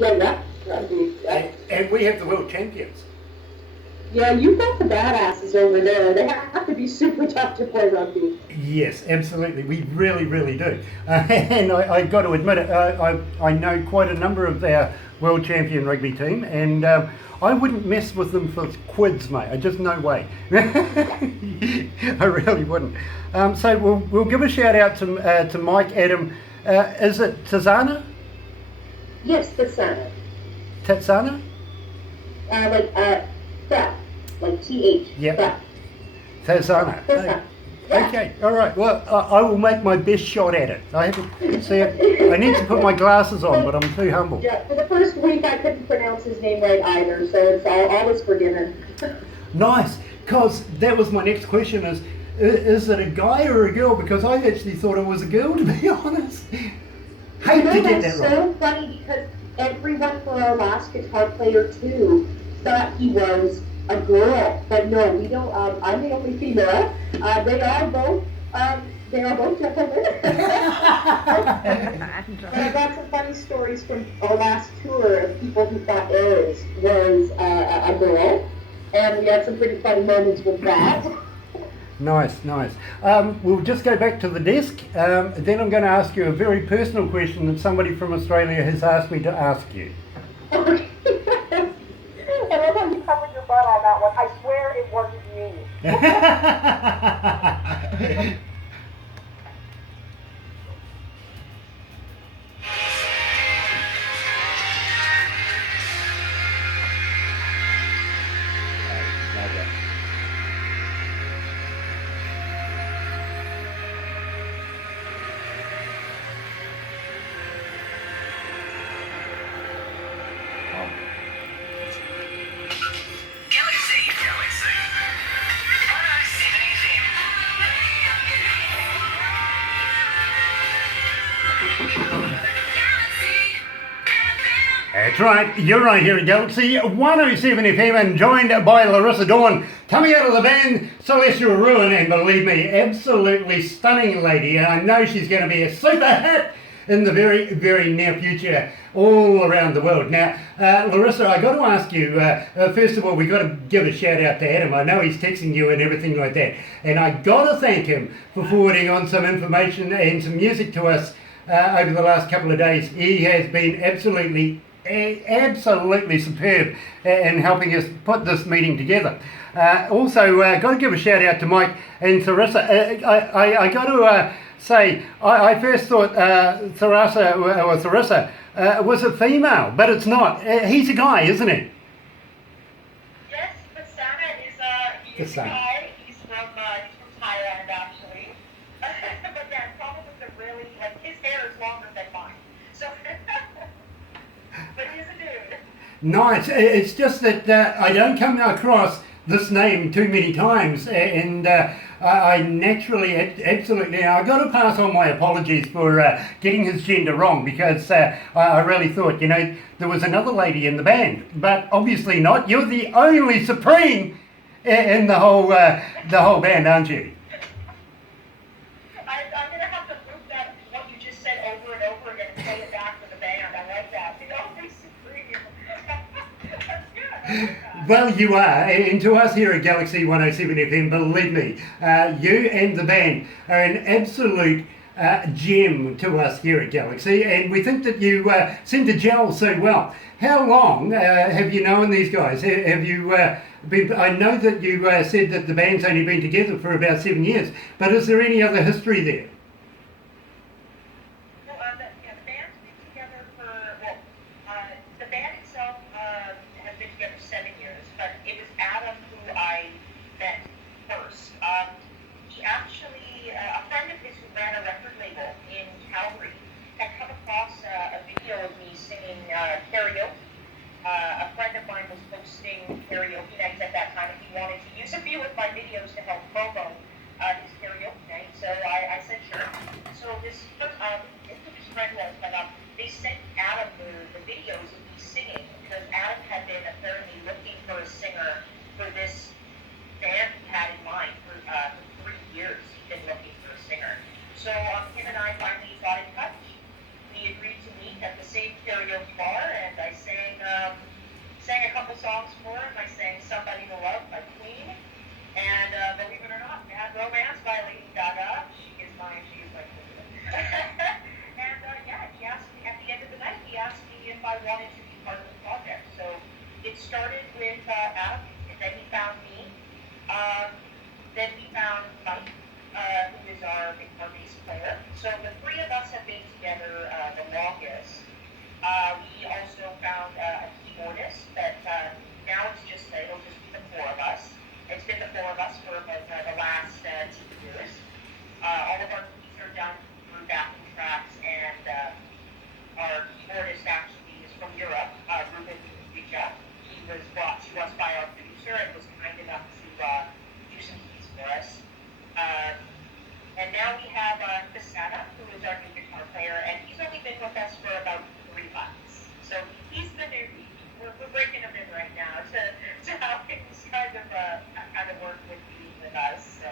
Yeah, that'd And we have the world champions. yeah, you've got the badasses over there. They have to be super tough to play rugby. Yes, absolutely. We really, really do. And I got to admit it, I know quite a number of our world champion rugby team, and I wouldn't mess with them for quids, mate. I just no way. I really wouldn't. So we'll give a shout out to Mike, Adam. Is it Tazana? Yes, the Senate. Tatsana? Theft. Like TH. Yep. Theft. Tazana. The Senate. Yeah. Okay, all right. Well, I will make my best shot at it. I haven't see. I need to put my glasses on, but I'm too humble. Yeah, for the first week I couldn't pronounce his name right either, so it's always forgiven. Nice, because that was my next question: is it a guy or a girl? Because I actually thought it was a girl, to be honest. Hate to get That's that so wrong. funny because everyone for our last guitar player too thought he was a girl, but no, we don't. I'm the only female. They are both. They are both gentlemen. But I got some funny stories from our last tour of people who thought Aries was a girl, and we had some pretty funny moments with that. Nice, nice. We'll just go back to the desk. Then I'm going to ask you a very personal question that somebody from Australia has asked me to ask you. Okay. I love how you covered your butt on that one. I swear it wasn't me. Galaxy 107fm. That's right, you're right here at Galaxy 107 FM and joined by Larissa Dawn, coming out of the band Celestial Ruin, and believe me, absolutely stunning lady. And I know she's going to be a super hit in the very, very near future all around the world. Now, Larissa, I got to ask you, first of all, we got to give a shout out to Adam. I know he's texting you and everything like that. And I got to thank him for forwarding on some information and some music to us over the last couple of days. He has been absolutely superb in helping us put this meeting together. Also, got to give a shout out to Mike and Theresa. I got to say, I first thought Theresa was a female, but it's not. He's a guy, isn't he? Yes, Masana he is a Masana. guy. He's from Thailand, actually. But yeah, probably the really, like, his hair is longer than mine. So, but he's a dude. Nice. It's just that I don't come across this name too many times, and I naturally, absolutely, I got to pass on my apologies for getting his gender wrong, because I really thought, there was another lady in the band, but obviously not. You're the only supreme in the whole band, aren't you? I'm going to have to loop that, what you just said, over and over again and play it back for the band. I like that. You know, they supreme. That's good. I like that. Well, you are, and to us here at Galaxy 107 FM, believe me, you and the band are an absolute gem to us here at Galaxy, and we think that you seem to gel so well. How long have you known these guys? Have you been? I know that you said that the band's only been together for about 7 years, but is there any other history there? Well, the band's been together for, the band itself has been together 7 years, but it was Adam who I met first. He actually, a friend of his who ran a record label in Calgary, had come across a video of me singing karaoke. A friend of mine was hosting karaoke nights at that time, and he wanted to use a few of my videos to help promo his karaoke night. So I said sure. So this his friend was, but they sent Adam the videos of me singing, because Adam had been apparently looking for a singer for this band he had in mind for 3 years. He'd been looking for a singer. So him and I finally got in touch. We agreed to meet at the same karaoke bar, and I couple songs for him. I sang Somebody to Love by Queen. And believe it or not, Bad Romance by Lady Gaga. She is my queen. And yeah, he asked me at the end of the night, he asked me if I wanted to be part of the project. So it started with Adam, and then he found me. Then he found Mike, who is our bass player. So the three of us have been together the longest. We also found a keyboardist, but now it'll just be the four of us. It's been the four of us for about the last 2 years. All of our keys are done through backing tracks, and our keyboardist actually is from Europe, Ruben Richa. He was brought to us by our producer and was kind enough to do some keys for us. And now we have Chris Sana, who is our new guitar player, and he's only been with us for about 3 months. So he's the newbie. We're breaking him in right now to how things kind of work with us. So.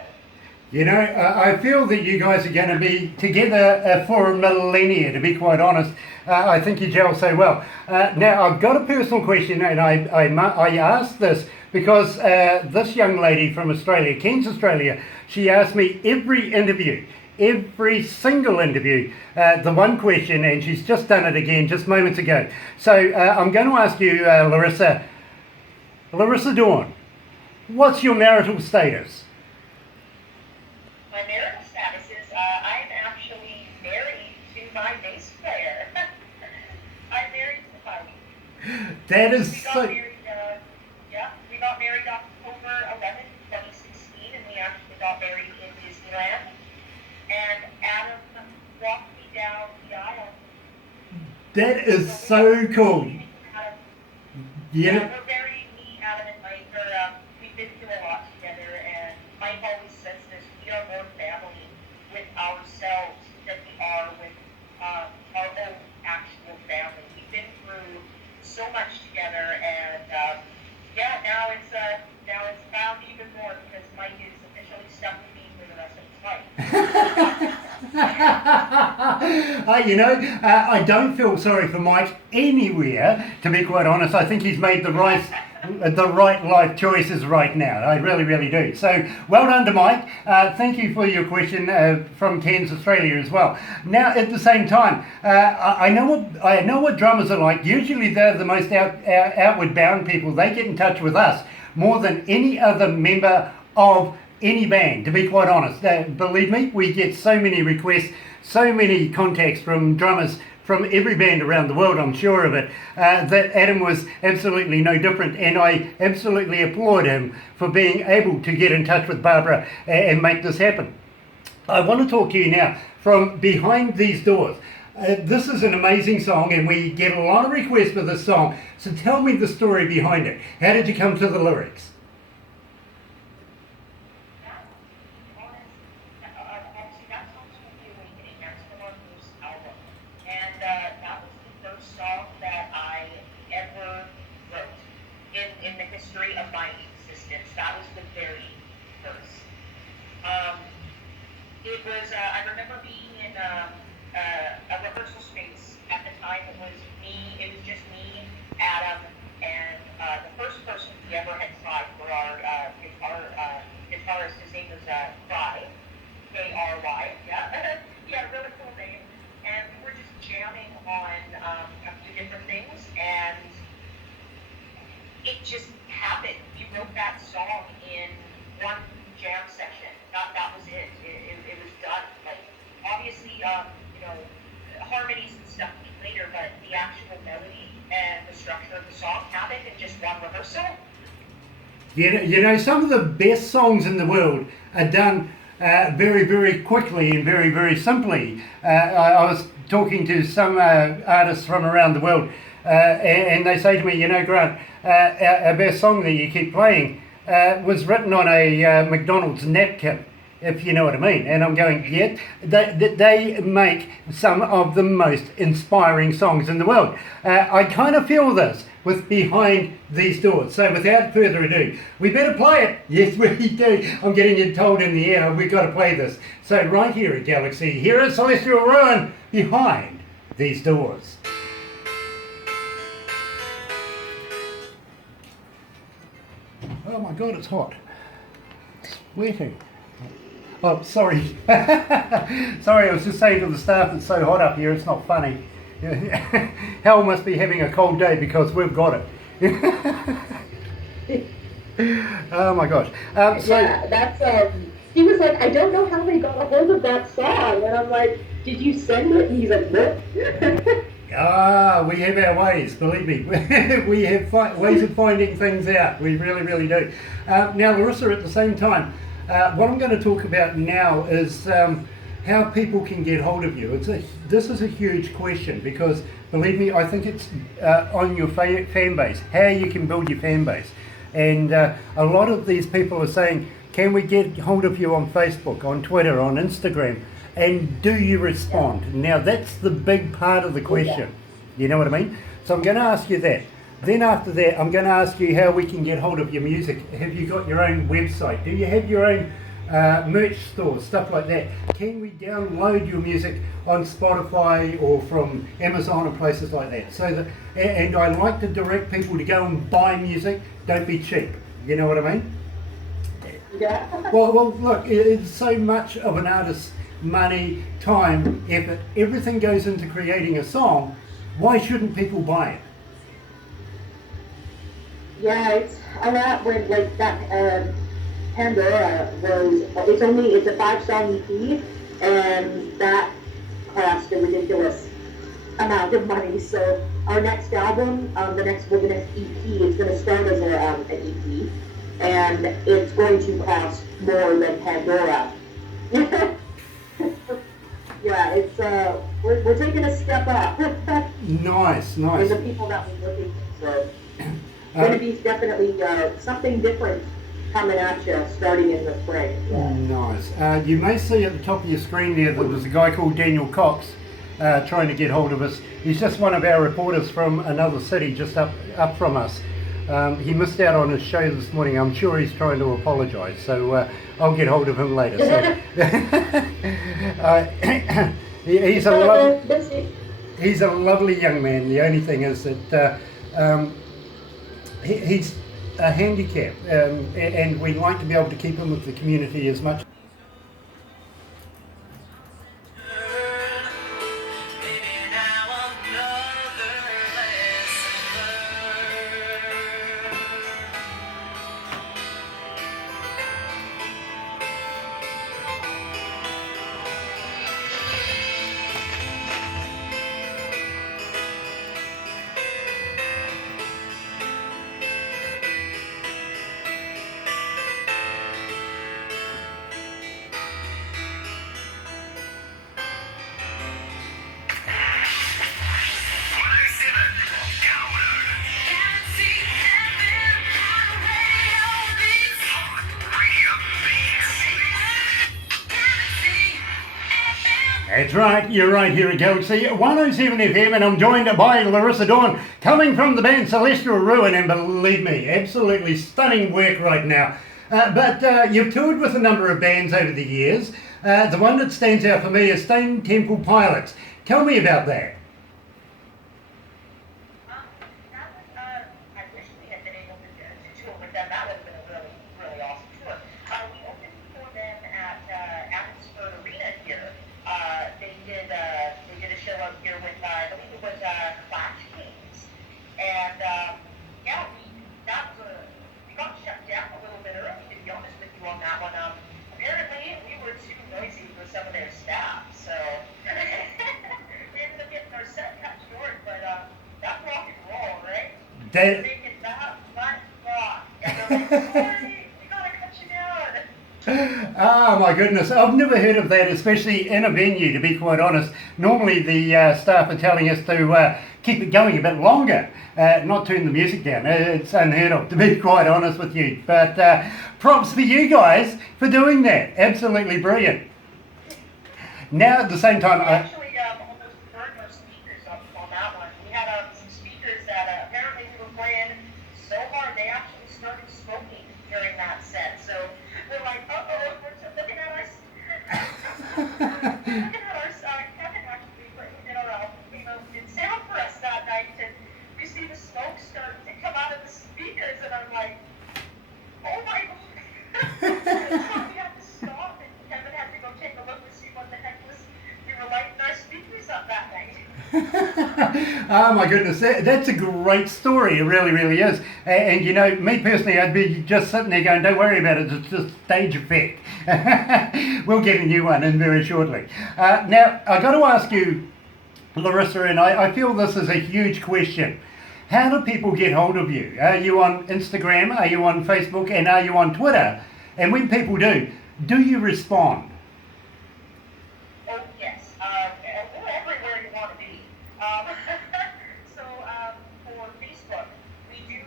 You know, I feel that you guys are going to be together for millennia, to be quite honest. I think you gel so well. Now, I've got a personal question, and I asked this because this young lady from Australia, Cairns, Australia, she asked me every single interview, the one question, and she's just done it again just moments ago. So I'm going to ask you, Larissa Dawn, what's your marital status? My marital status is I'm actually married to my bass player. I'm married to Mike. That is so... We got married October 11th, 2016, and we actually got married in Disneyland. And Adam walked me down the aisle. That is so cool. Yeah, we're very, me, Adam, and Mike, we've been through a lot together, and Mike always says this, we are more family with ourselves than we are with our own actual family. We've been through so much together, and now it's found even more because Mike is officially stuck with me for the rest of his life. I don't feel sorry for Mike anywhere, to be quite honest. I think he's made the right life choices right now. I really, really do. So, well done to Mike. Thank you for your question from Cairns, Australia as well. Now, at the same time, I know what drummers are like. Usually they're the most outward bound people. They get in touch with us more than any other member of any band, to be quite honest. Believe me, we get so many requests, so many contacts from drummers from every band around the world, I'm sure of it, that Adam was absolutely no different, and I absolutely applaud him for being able to get in touch with Barbara and make this happen. I want to talk to you now from behind these doors. This is an amazing song, and we get a lot of requests for this song, so tell me the story behind it. How did you come to the lyrics? In the history of my existence. That was the very first. It was, I remember being in a rehearsal space at the time. It was just me, Adam, and the first person we ever had tried for our guitarist. His name was Kry, K-R-Y, yeah. He had a really cool name. And we were just jamming on a few different things, and it just happened. We wrote that song in one jam session. That was it. It was done. Like, obviously, harmonies and stuff came later, but the actual melody and the structure of the song happened in just one rehearsal. You know, some of the best songs in the world are done very, very quickly and very, very simply. I was talking to some artists from around the world, and they say to me, Grant, our best song that you keep playing was written on a McDonald's napkin, if you know what I mean. And I'm going, yeah, they make some of the most inspiring songs in the world. I kind of feel this with Behind These Doors. So without further ado, we better play it. Yes, we do. I'm getting it told in the air, we've got to play this. So right here at Galaxy, here at Celestial Ruin, Behind These Doors. Oh my God, it's hot. Sweating. Oh, sorry. Sorry, I was just saying to the staff, it's so hot up here, it's not funny. Hell must be having a cold day because we've got it. Oh my gosh. Yeah, that's he was like, I don't know how they got a hold of that song, and I'm like, did you send it? And he's like, nope. We have our ways, believe me. We have ways of finding things out. We really, really do. Now, Larissa, at the same time, what I'm going to talk about now is how people can get hold of you. This is a huge question because, believe me, I think it's on your fan base, how you can build your fan base. And a lot of these people are saying, can we get hold of you on Facebook, on Twitter, on Instagram? And do you respond? Now that's the big part of the question. You know what I mean? So I'm going to ask you that. Then after that, I'm going to ask you how we can get hold of your music. Have you got your own website? Do you have your own merch store, stuff like that? Can we download your music on Spotify or from Amazon or places like that? So that, and I like to direct people to go and buy music. Don't be cheap. You know what I mean? Yeah. Well, look, it's so much of an artist's money, time, effort, everything goes into creating a song. Why shouldn't people buy it? Yeah, it's a lot when like that Pandora was, it's a 5-song EP, and that cost a ridiculous amount of money. So our next album, the next EP, it's going to start as an EP, and it's going to cost more than Pandora. Yeah, it's we're taking a step up. Nice. And the people that we're looking for, so it's going to be definitely something different coming at you starting in the spring. Yeah. Nice. You may see at the top of your screen there that there's a guy called Daniel Cox trying to get hold of us. He's just one of our reporters from another city just up from us. He missed out on his show this morning. I'm sure he's trying to apologise, so I'll get hold of him later. So. He's a lovely young man. The only thing is that he's a handicap, and we like to be able to keep him with the community as much. That's right, you're right here at Galaxy 107 FM, and I'm joined by Larissa Dawn, coming from the band Celestial Ruin, and believe me, absolutely stunning work right now. But you've toured with a number of bands over the years. The one that stands out for me is Stone Temple Pilots. Tell me about that. I wish we had been able to tour with them. That would have been a really, really awesome tour. We opened for them at Abbotsford Arena here. They did a show out here with, I believe it was Clash Kings. And yeah, we got shut down a little bit early, to be honest with you, on that one. Apparently, we were too noisy for some of their staff, so we ended up getting our set cut short, but that's rock and roll, right? Making that much rock. And they're like, sorry, we gotta cut you down. Oh my goodness, I've never heard of that, especially in a venue, to be quite honest. Normally the staff are telling us to keep it going a bit longer, not turn the music down. It's unheard of, to be quite honest with you. But props for you guys for doing that. Absolutely brilliant. Now at the same time, Actually, almost burned our speakers up on that one. We had some speakers that apparently we were playing so hard they actually started smoking during that set. So we're like, uh-oh, we're just looking at our Kevin actually did our did sound for us that night, and we see the smoke starting to come out of the speakers, and I'm like, oh my God. We had to stop and Kevin had to go take a look to see what the heck was, we were lighting our speakers up that night. Oh my goodness, that's a great story. It really, really is. And you know, me personally, I'd be just sitting there going, don't worry about it, it's just stage effect. We'll get a new one in very shortly. Now, I got to ask you, Larissa, and I feel this is a huge question. How do people get hold of you? Are you on Instagram? Are you on Facebook? And are you on Twitter? And when people do you respond? Oh, yes. We're everywhere you want to be. So for Facebook, we do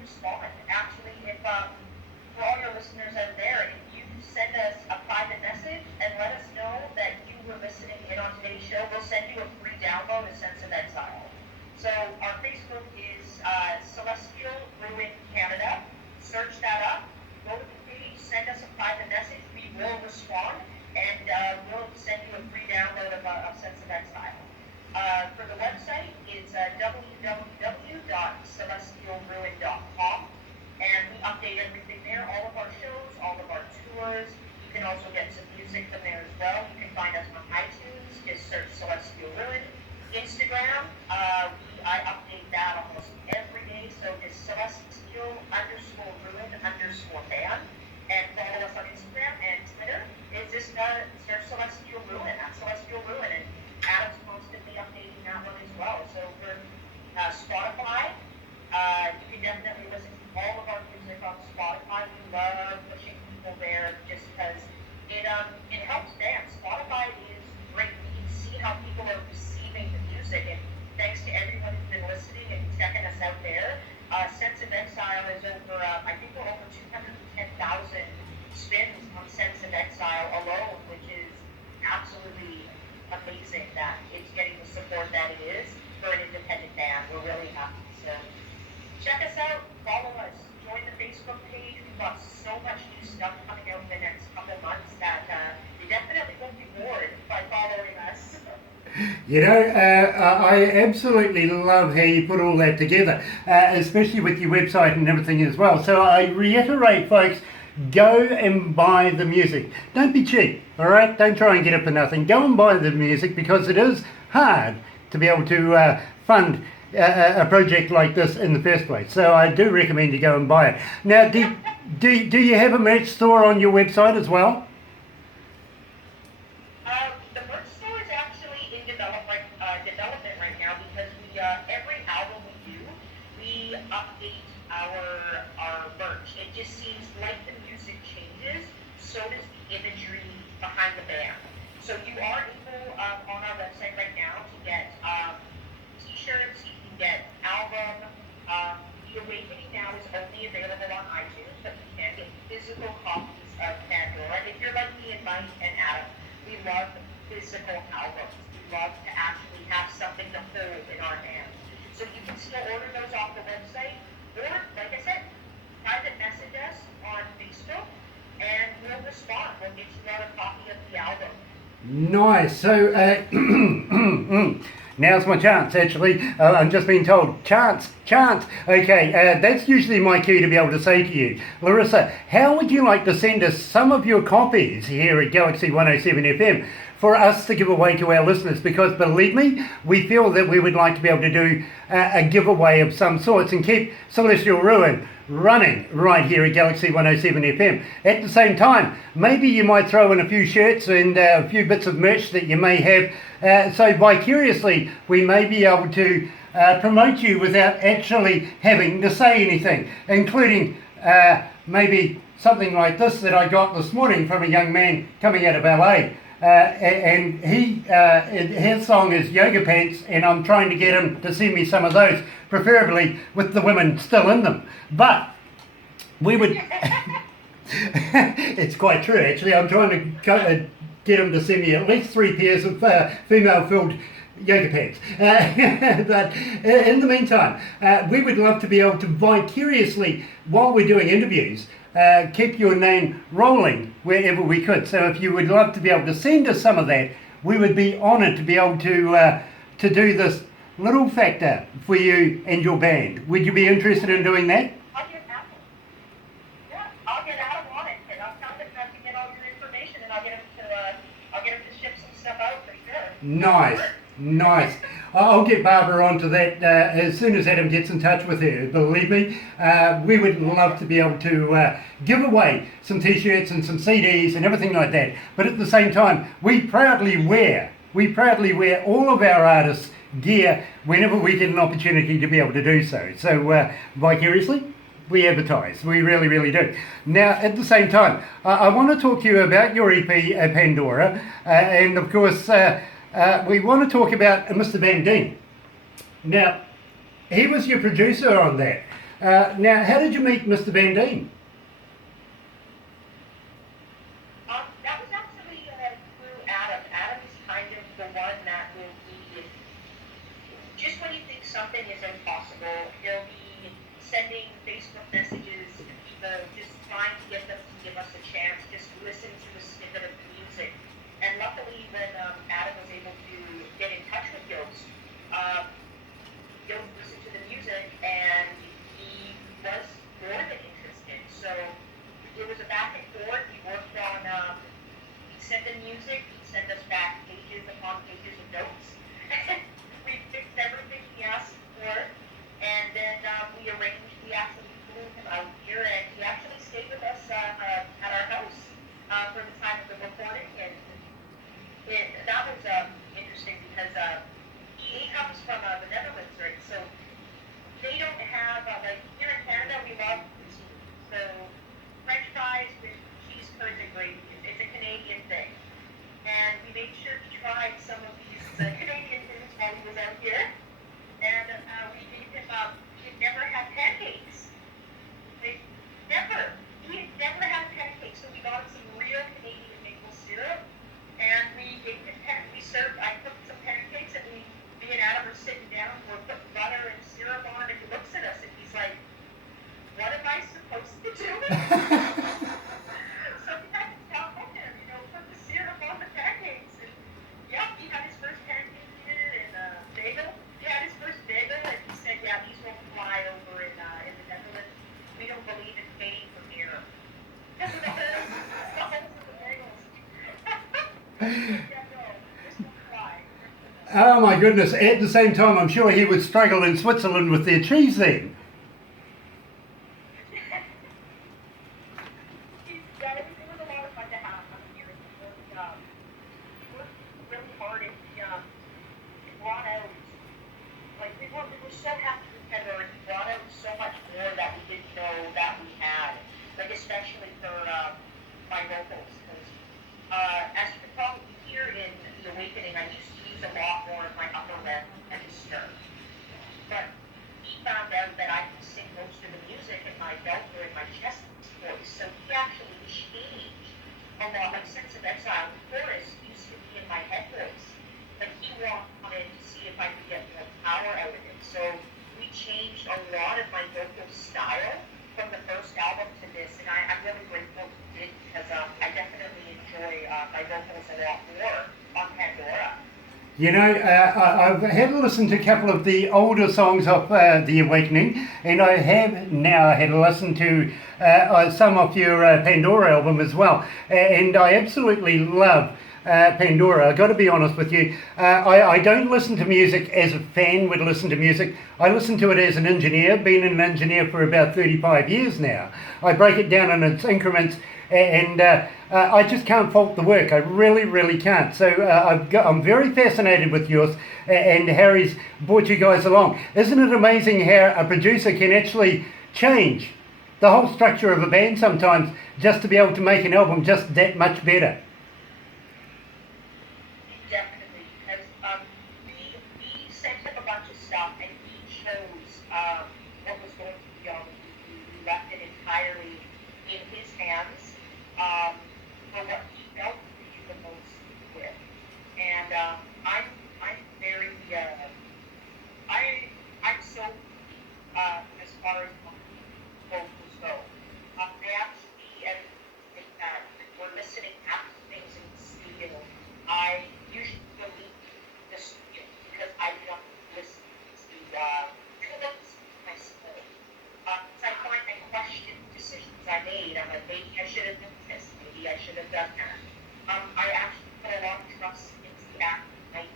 respond. Actually, if for all your listeners out there, if you send us a private message and let us know that you were listening in on today's show, we'll send you a free download of Sense of Exile. So our Facebook is Celestial Ruin Canada. Search that up. Go to the page. Send us a private message. We will respond, and we'll send you a free download of Sense of Exile. For the website, it's www.celestialruin.com, and we update everything there. All of our shows, all of our tours. You can also get some music from there as well. You can find us on iTunes. Just search Celestial Ruin. Instagram, I update that almost every day, so it's Celestial_Ruin_band, and follow us on Instagram and Twitter. It's just search Celestial Ruin, at Celestial Ruin, and Adam's constantly updating that one as well. So for Spotify, you can definitely listen to all of our music on Spotify. We love pushing people there just because it helps bands. Spotify is great. You can see how people are receiving the music, and thanks to everyone who's been listening and checking us out there. Sense of Exile is over, I think we're over 210,000 spins on Sense of Exile alone, which is absolutely amazing that it's getting the support that it is for an independent band. We're really happy. So check us out, follow us, join the Facebook page. We've got so much new stuff coming out in the next couple months that you definitely won't be bored by following us. You know, I absolutely love how you put all that together, especially with your website and everything as well. So I reiterate, folks, go and buy the music. Don't be cheap, all right? Don't try and get it for nothing. Go and buy the music, because it is hard to be able to fund a project like this in the first place. So I do recommend you go and buy it. Now, do you have a merch store on your website as well? Development right now, because we every album we do, we update our merch. It just seems like the music changes, so does the imagery behind the band. So you are able on our website right now to get t-shirts, you can get album. The Awakening now is only available on iTunes, but you can get physical copies of Pandora. If you're like me and Mike and Adam, we love physical albums. We love to actually have something to hold in our hands. So you can still order those off the website, or, like I said, private message us on Facebook, and we'll respond. We'll get you out a copy of the album. Nice. So now's my chance, actually. I'm just being told, chance. Okay, that's usually my cue to be able to say to you, Larissa, how would you like to send us some of your copies here at Galaxy 107 FM for us to give away to our listeners? Because believe me, we feel that we would like to be able to do a giveaway of some sorts and keep Celestial Ruin running right here at Galaxy 107 FM. At the same time, maybe you might throw in a few shirts and a few bits of merch that you may have, so vicariously we may be able to promote you without actually having to say anything, including maybe something like this that I got this morning from a young man coming out of LA. And his song is Yoga Pants, and I'm trying to get him to send me some of those, preferably with the women still in them. But we would, it's quite true actually, I'm trying to get him to send me at least 3 pairs of female-filled yoga pants. But in the meantime, we would love to be able to vicariously, while we're doing interviews, keep your name rolling wherever we could. So if you would love to be able to send us some of that, we would be honoured to be able to do this little factor for you and your band. Would you be interested in doing that? Yeah, Nice, nice. I'll get Barbara onto that as soon as Adam gets in touch with her. Believe me, we would love to be able to give away some t-shirts and some CDs and everything like that. But at the same time, we proudly wear all of our artists' gear whenever we get an opportunity to be able to do so. So vicariously, we advertise. We really, really do. Now, at the same time, I want to talk to you about your EP, Pandora, and of course, we want to talk about Mr. Van Dien. Now, he was your producer on that. Now, how did you meet Mr. Van Dien? That was actually through Adam. Adam is kind of the one that will be, just when you think something is impossible, he'll be sending Facebook messages to people, just trying to get them to give us a chance, just listen to a snippet of the music. And luckily, when Adam was able to get in touch with Yost, Yost listened to the music and he was more than interested. So it was a back and forth. We worked on, he sent the music, he sent us back pages upon pages of notes. We fixed everything he asked for, and then we actually flew him out here, and he actually stayed with us at our house for the time of the recording, and that was interesting because he comes from the Netherlands, right? So they don't have, like here in Canada, we love poutine. So French fries with cheese curds and gravy. It's a Canadian thing. And we made sure he tried some of these Canadian foods while he was out here. And we gave him, he had never had pancakes. He had never had pancakes, so we got him some real Canadian maple syrup. And we gave him I cooked some pancakes, and me and Adam were sitting down, we're putting butter and syrup on it, and he looks at us, and he's like, what am I supposed to do? So we had to tell him, put the syrup on the pancakes. And yeah, he had his first pancake and bagel. He had his first bagel, and he said, yeah, these won't fly over in the Netherlands. We don't believe in paying for beer. Because of the holes of the bagels. Oh my goodness, at the same time I'm sure he would struggle in Switzerland with their cheese then. It was a lot of fun to have him here. He worked really hard, and he brought out, like, we were so happy with Pandora. He brought out so much more that we didn't know that we had, like especially for my vocals, because as you can probably hear in The Awakening, I used to use a lot more of my upper register. But he found out that I could sing most of the music in my belter and my chest voice, so he actually changed a lot. Like Sense of Exile, the chorus used to be in my head voice, but he wanted to see if I could get more power out of it. So we changed a lot of my vocal style from the first album to this, and I'm really grateful he did, because I definitely enjoy my vocals a lot more on Pandora. You know, I've had a listen to a couple of the older songs of The Awakening, and I have now had a listen to some of your Pandora album as well, and I absolutely love Pandora. I've got to be honest with you. I don't listen to music as a fan would listen to music. I listen to it as an engineer, been an engineer for about 35 years now. I break it down in its increments, and I just can't fault the work. I really, really can't. So I'm very fascinated with yours, and Harry's brought you guys along. Isn't it amazing how a producer can actually change the whole structure of a band sometimes just to be able to make an album just that much better? Definitely, because we sent him a bunch of stuff, and he chose what was going to be on the EP. We left it entirely in his hands for what he felt to be the most with. And I'm very I'm so as far as vocals go. I actually, and that we're listening after things in the studio, I usually delete the studio because I don't listen to notes myself. So I find I question decisions I made. I'm like, maybe I should have done this, maybe I should have done that. I actually put a lot of trust into the act night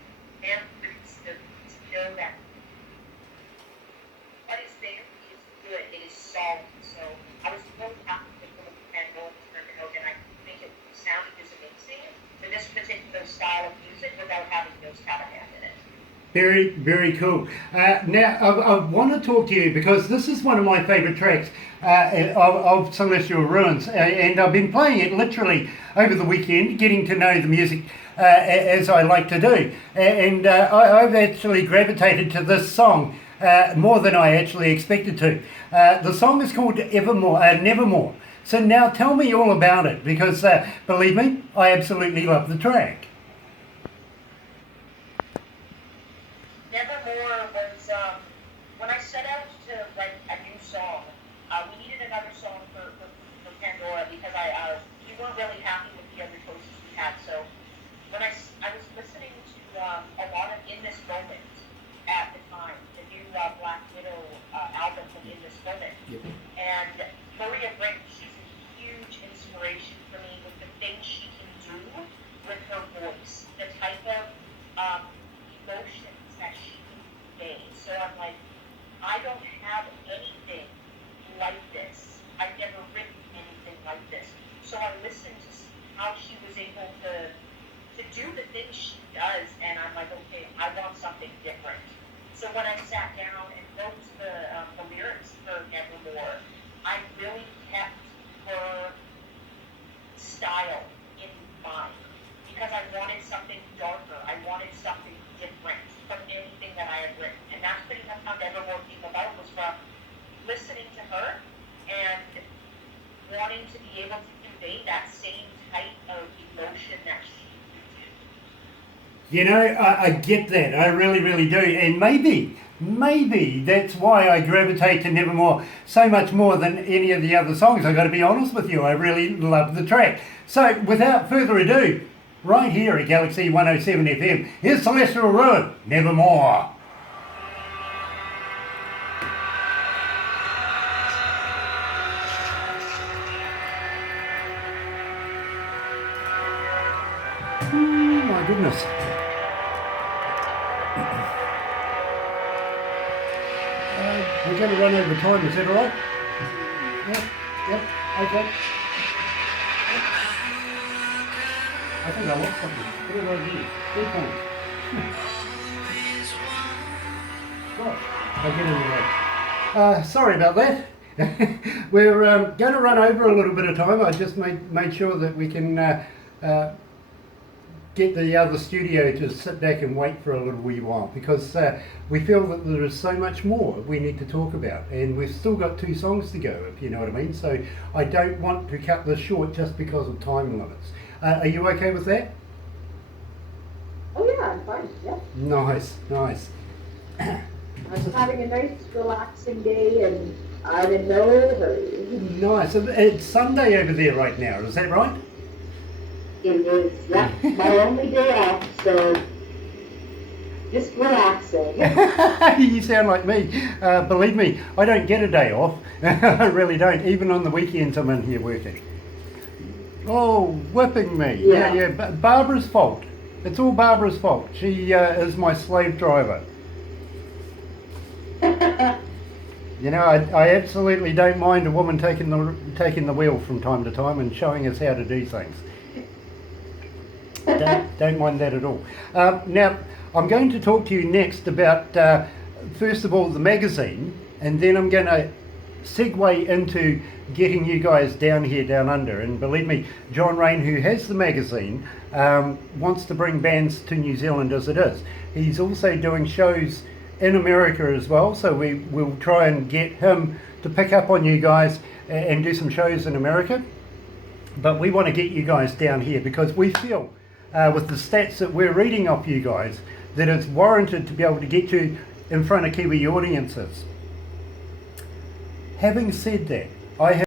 Very, very cool. Now, I want to talk to you because this is one of my favourite tracks of Celestial Ruins, and I've been playing it literally over the weekend, getting to know the music as I like to do. And I've actually gravitated to this song more than I actually expected to. The song is called Nevermore. So now tell me all about it, because believe me, I absolutely love the track. Nevermore was, when I set out to write a new song, we needed another song for Pandora because we weren't really happy with the other choices we had. So when I was listening to a lot of In This Moment at the time, the new Black Widow album from In This Moment. Yep. And Maria Brink, she's a huge inspiration for me with the things she can do with her voice, the type of emotions that she can convey. So I'm like, I don't have anything like this. I've never written anything like this. So I listened to how she was able to do the things she does, and I'm like, okay, I want something different. So when I sat down and wrote the lyrics for Nevermore, I really kept her style in mind because I wanted something darker. I wanted something different from anything that I had written. And that's pretty much how Nevermore came about, was from listening to her and wanting to be able to convey that same type of emotion that she could do. You know, I get that. I really, really do. And maybe that's why I gravitate to Nevermore so much more than any of the other songs. I've got to be honest with you. I really love the track. So without further ado, right here at Galaxy 107 FM, here's Celestial Ruin, Nevermore. Oh my goodness. We're going to run over time, is that alright? Yep, okay. I think I lost something. What did I do? Earphones. Right, I'll get in the way. Sorry about that. We're going to run over a little bit of time. I just made sure that we can get the other studio to sit back and wait for a little wee while, because we feel that there is so much more we need to talk about, and we've still got 2 songs to go, if you know what I mean. So I don't want to cut this short just because of time limits. Are you okay with that? Oh yeah, I'm fine. Yeah. Nice. I'm just having a nice, relaxing day, and I'm in no hurry. Nice. It's Sunday over there right now, is that right? It is, yeah, my only day off, so just relaxing. You sound like me. Believe me, I don't get a day off. I really don't. Even on the weekends I'm in here working. Oh, whipping me. Yeah. Barbara's fault. It's all Barbara's fault. She is my slave driver. You know, I absolutely don't mind a woman taking the wheel from time to time and showing us how to do things. Don't mind that at all. Now, I'm going to talk to you next about, first of all, the magazine, and then I'm going to segue into getting you guys down here, down under. And believe me, John Rain, who has the magazine, wants to bring bands to New Zealand as it is. He's also doing shows in America as well, so we'll try and get him to pick up on you guys and do some shows in America. But we want to get you guys down here because we feel, with the stats that we're reading off you guys, that it's warranted to be able to get you in front of Kiwi audiences. Having said that, I have